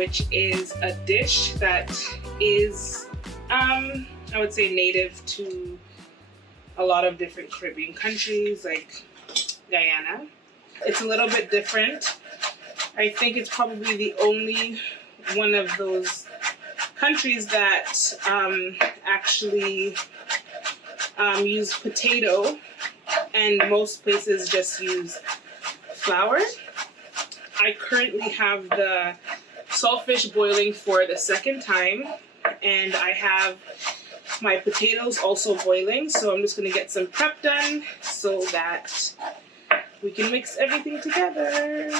which is a dish that is, I would say, native to a lot of different Caribbean countries like Guyana. It's a little bit different. I think it's probably the only one of those countries that actually use potato, and most places just use flour. I currently have the saltfish boiling for the second time, and I have my potatoes also boiling, so I'm just going to get some prep done so that we can mix everything together.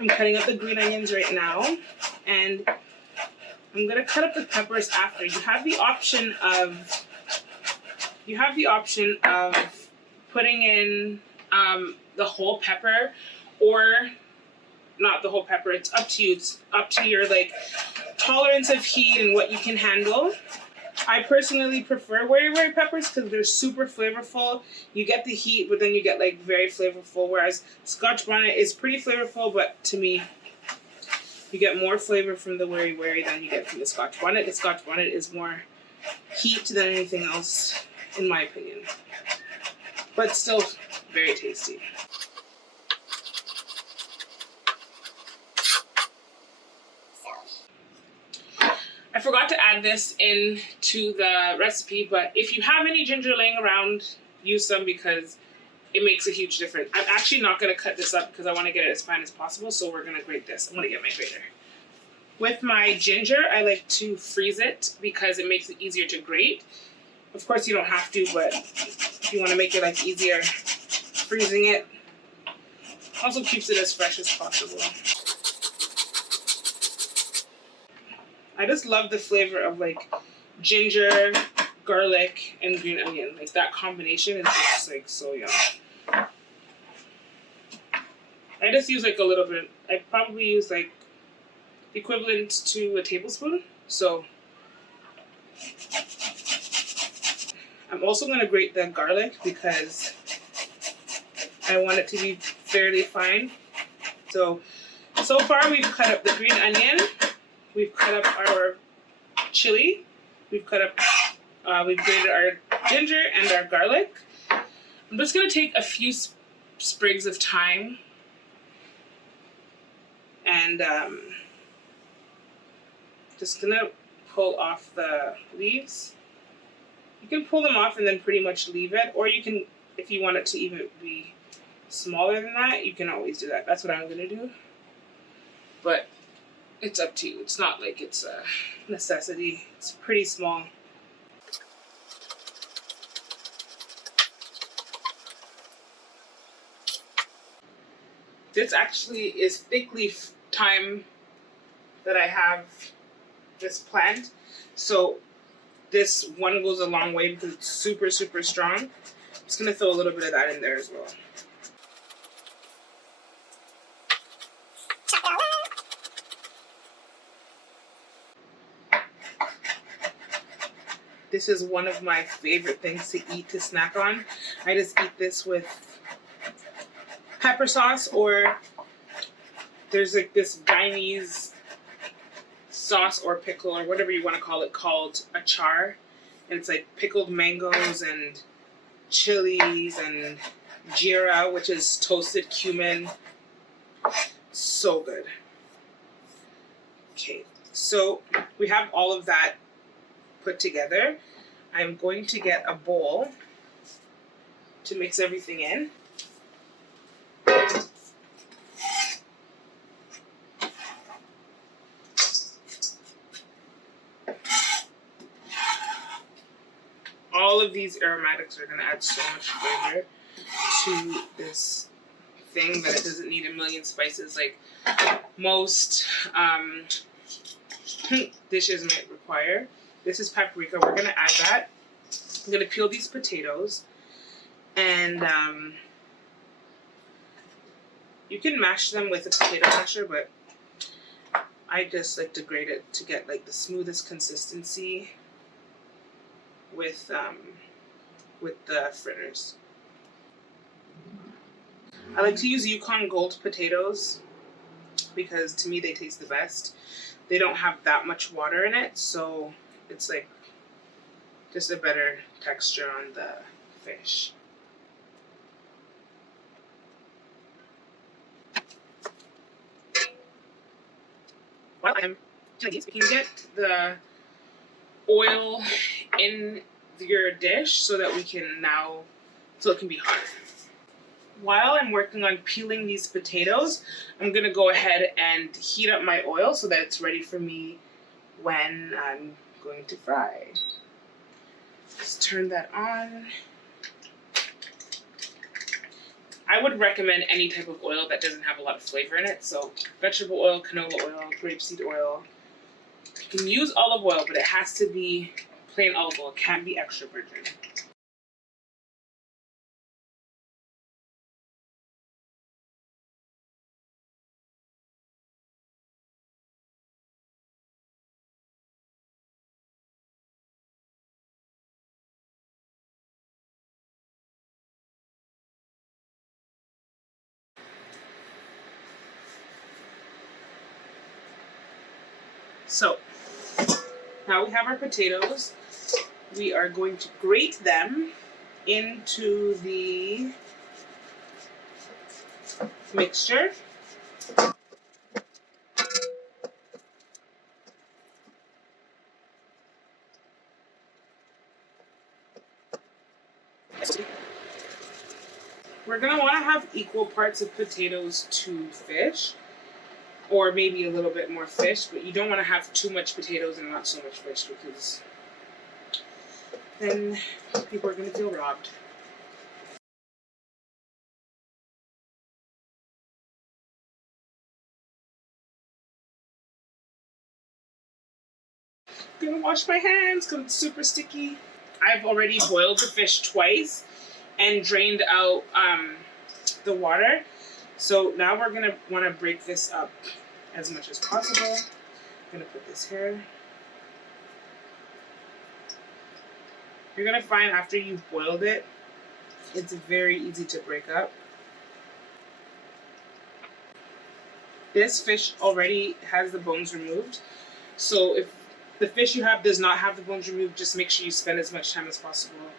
I'm cutting up the green onions right now, and I'm going to cut up the peppers after. You have the option of putting in the whole pepper, or not the whole pepper. It's up to you. It's up to your like tolerance of heat and what you can handle. I personally prefer wari peppers because they're super flavorful. You get the heat, but then you get like very flavorful. Whereas Scotch bonnet is pretty flavorful, but to me, you get more flavor from the wari than you get from the Scotch bonnet. The Scotch bonnet is more heat than anything else, in my opinion. But still very tasty. I forgot to add this into the recipe, but if you have any ginger laying around, use some because it makes a huge difference. I'm actually not going to cut this up because I want to get it as fine as possible, so we're going to grate this. I'm going to get my grater. With my ginger, I like to freeze it because it makes it easier to grate. Of course, you don't have to, but if you want to make it like easier, freezing it also keeps it as fresh as possible. I just love the flavor of like ginger, garlic, and green onion. Like that combination is just like so yum. I just use like a little bit. I probably use like equivalent to a tablespoon. So I'm also going to grate the garlic because I want it to be fairly fine. So far we've cut up the green onion. We've cut up our chili. We've grated our ginger and our garlic. I'm just going to take a few sprigs of thyme and just going to pull off the leaves. You can pull them off and then pretty much leave it, or you can, if you want it to even be smaller than that, you can always do that. That's what I'm going to do. But it's up to you. It's not like it's a necessity. It's pretty small. This actually is thick leaf thyme that I have this plant. So this one goes a long way because it's super, super strong. I'm just going to throw a little bit of that in there as well. This is one of my favorite things to eat, to snack on. I just eat this with pepper sauce, or there's like this Guyanese sauce or pickle or whatever you want to call it called achar. And it's like pickled mangoes and chilies and jeera, which is toasted cumin. So good. Okay, so we have all of that put together. I'm going to get a bowl to mix everything in. All of these aromatics are going to add so much flavor to this thing that it doesn't need a million spices like most dishes might require. This is paprika. We're going to add that. I'm going to peel these potatoes. And you can mash them with a potato masher, but I just like to grate it to get like the smoothest consistency with the fritters. I like to use Yukon Gold potatoes because to me they taste the best. They don't have that much water in it, so it's like just a better texture on the fish. While I'm doing these, you can get the oil in your dish so that it can be hot. While I'm working on peeling these potatoes, I'm gonna go ahead and heat up my oil so that it's ready for me when I'm going to fry. Just turn that on. I would recommend any type of oil that doesn't have a lot of flavor in it. So vegetable oil, canola oil, grapeseed oil. You can use olive oil, but it has to be plain olive oil. It can't be extra virgin. So now we have our potatoes. We are going to grate them into the mixture. We're going to want to have equal parts of potatoes to fish, or maybe a little bit more fish, but you don't want to have too much potatoes and not so much fish, because then people are going to feel robbed. I'm going to wash my hands because it's super sticky. I've already boiled the fish twice and drained out the water. So now we're going to want to break this up as much as possible. I'm going to put this here. You're going to find after you've boiled it, it's very easy to break up. This fish already has the bones removed. So if the fish you have does not have the bones removed, just make sure you spend as much time as possible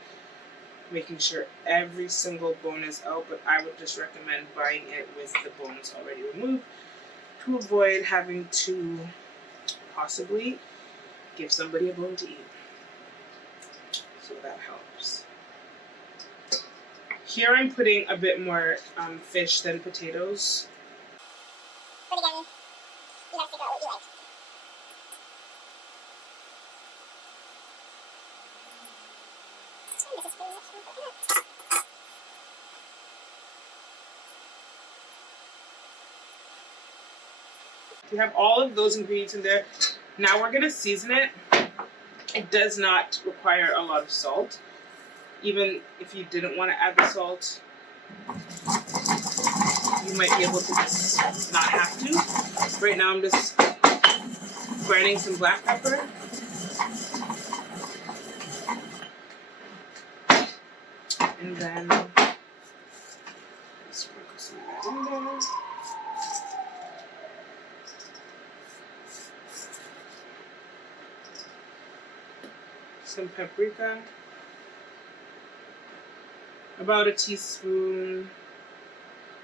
making sure every single bone is out, but I would just recommend buying it with the bones already removed to avoid having to possibly give somebody a bone to eat. So that helps. Here I'm putting a bit more fish than potatoes. But again, you have to figure out what you like. And this is pretty much what we're looking at. We have all of those ingredients in there. Now we're going to season it. It does not require a lot of salt. Even if you didn't want to add the salt, you might be able to just not have to. Right now I'm just grinding some black pepper. And then sprinkle some of that in there. Some paprika. About a teaspoon,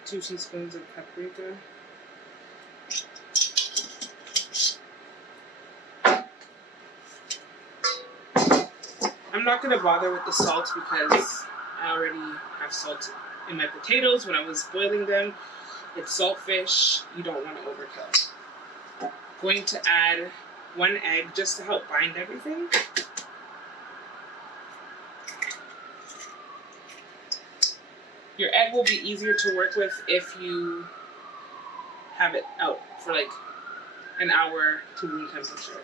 2 teaspoons of paprika. I'm not going to bother with the salt because I already have salt in my potatoes when I was boiling them. It's salt fish. You don't want to overkill. Going to add 1 egg just to help bind everything. Your egg will be easier to work with if you have it out for like an hour to room temperature.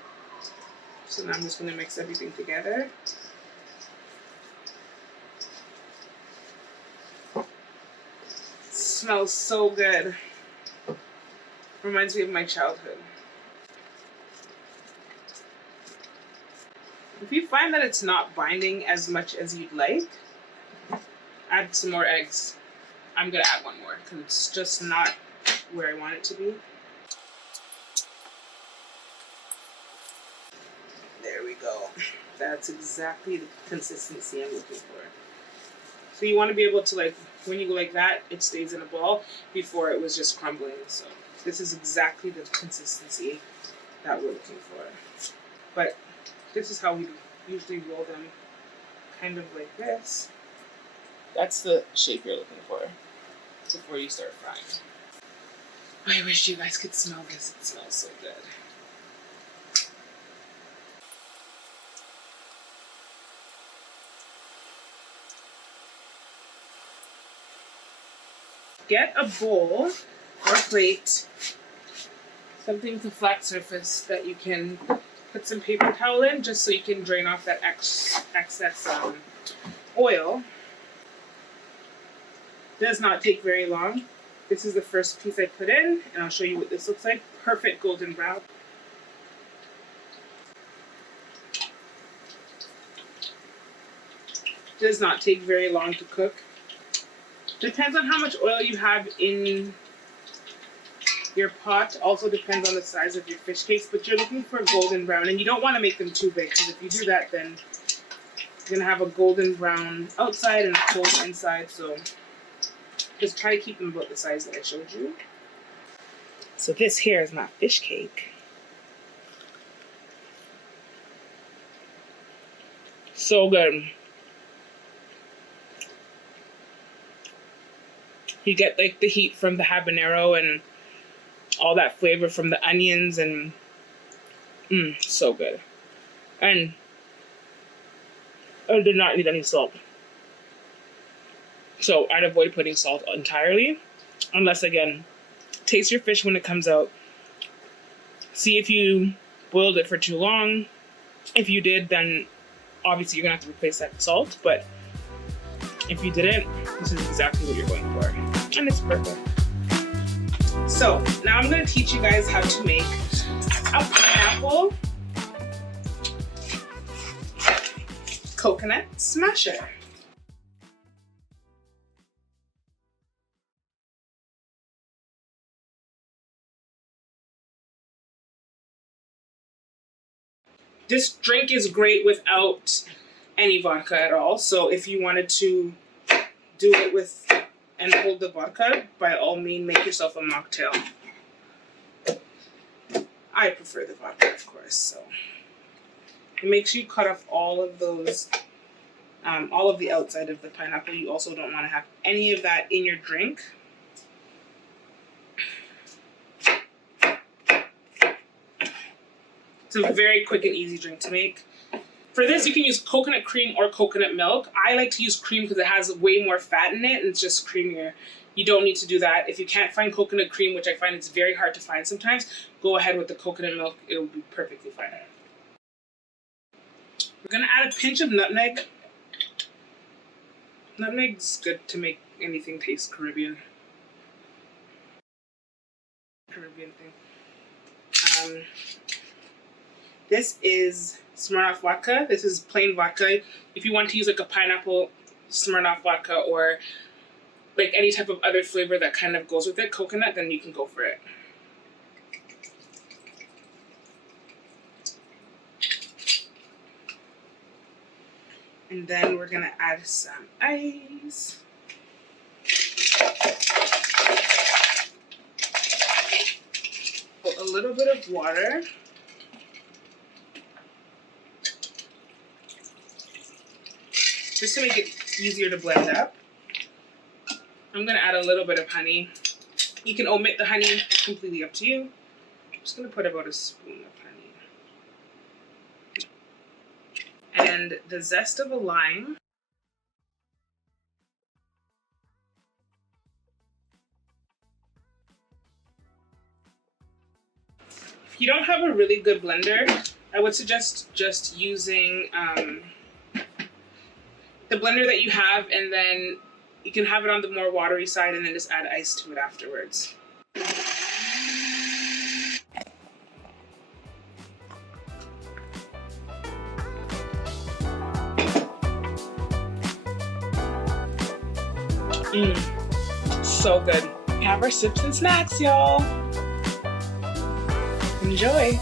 So now I'm just going to mix everything together. It smells so good. Reminds me of my childhood. If you find that it's not binding as much as you'd like, add some more eggs. I'm gonna add 1 more because it's just not where I want it to be. There we go. That's exactly the consistency I'm looking for. So you want to be able to, like, when you go like that, it stays in a ball. Before it was just crumbling. So this is exactly the consistency that we're looking for. But this is how we usually roll them, kind of like this. That's the shape you're looking for before you start frying. I wish you guys could smell this. It smells so good. Get a bowl or plate, something with a flat surface that you can put some paper towel in, just so you can drain off that excess oil. Does not take very long. This is the first piece I put in, and I'll show you what this looks like. Perfect golden brown. Does not take very long to cook. Depends on how much oil you have in your pot. Also depends on the size of your fish cakes, but you're looking for golden brown, and you don't want to make them too big, because if you do that, then you're gonna have a golden brown outside and a cold inside. So just try to keep them about the size that I showed you. So this here is my fish cake. So good. You get like the heat from the habanero and all that flavor from the onions, and so good. And I did not need any salt. So I'd avoid putting salt entirely, unless, again, taste your fish when it comes out. See if you boiled it for too long. If you did, then obviously you're gonna have to replace that salt, but if you didn't, this is exactly what you're going for. And it's perfect. So now I'm gonna teach you guys how to make a pineapple coconut smasher. This drink is great without any vodka at all. So if you wanted to do it with and hold the vodka, by all means, make yourself a mocktail. I prefer the vodka, of course. So it makes you cut off all of those, all of the outside of the pineapple. You also don't want to have any of that in your drink. It's a very quick and easy drink to make. For this, you can use coconut cream or coconut milk. I like to use cream because it has way more fat in it and it's just creamier. You don't need to do that. If you can't find coconut cream, which I find it's very hard to find sometimes, go ahead with the coconut milk. It'll be perfectly fine. We're gonna add a pinch of nutmeg. Nutmeg's good to make anything taste Caribbean. Caribbean thing. This is Smirnoff vodka. This is plain vodka. If you want to use like a pineapple Smirnoff vodka or like any type of other flavor that kind of goes with it, coconut, then you can go for it. And then we're gonna add some ice. A little bit of water. Just to make it easier to blend up. I'm gonna add a little bit of honey. You can omit the honey, completely up to you. I'm just gonna put about a spoon of honey. And the zest of a lime. If you don't have a really good blender, I would suggest just using the blender that you have, and then you can have it on the more watery side and then just add ice to it afterwards. So good. We have our sips and snacks, y'all. Enjoy.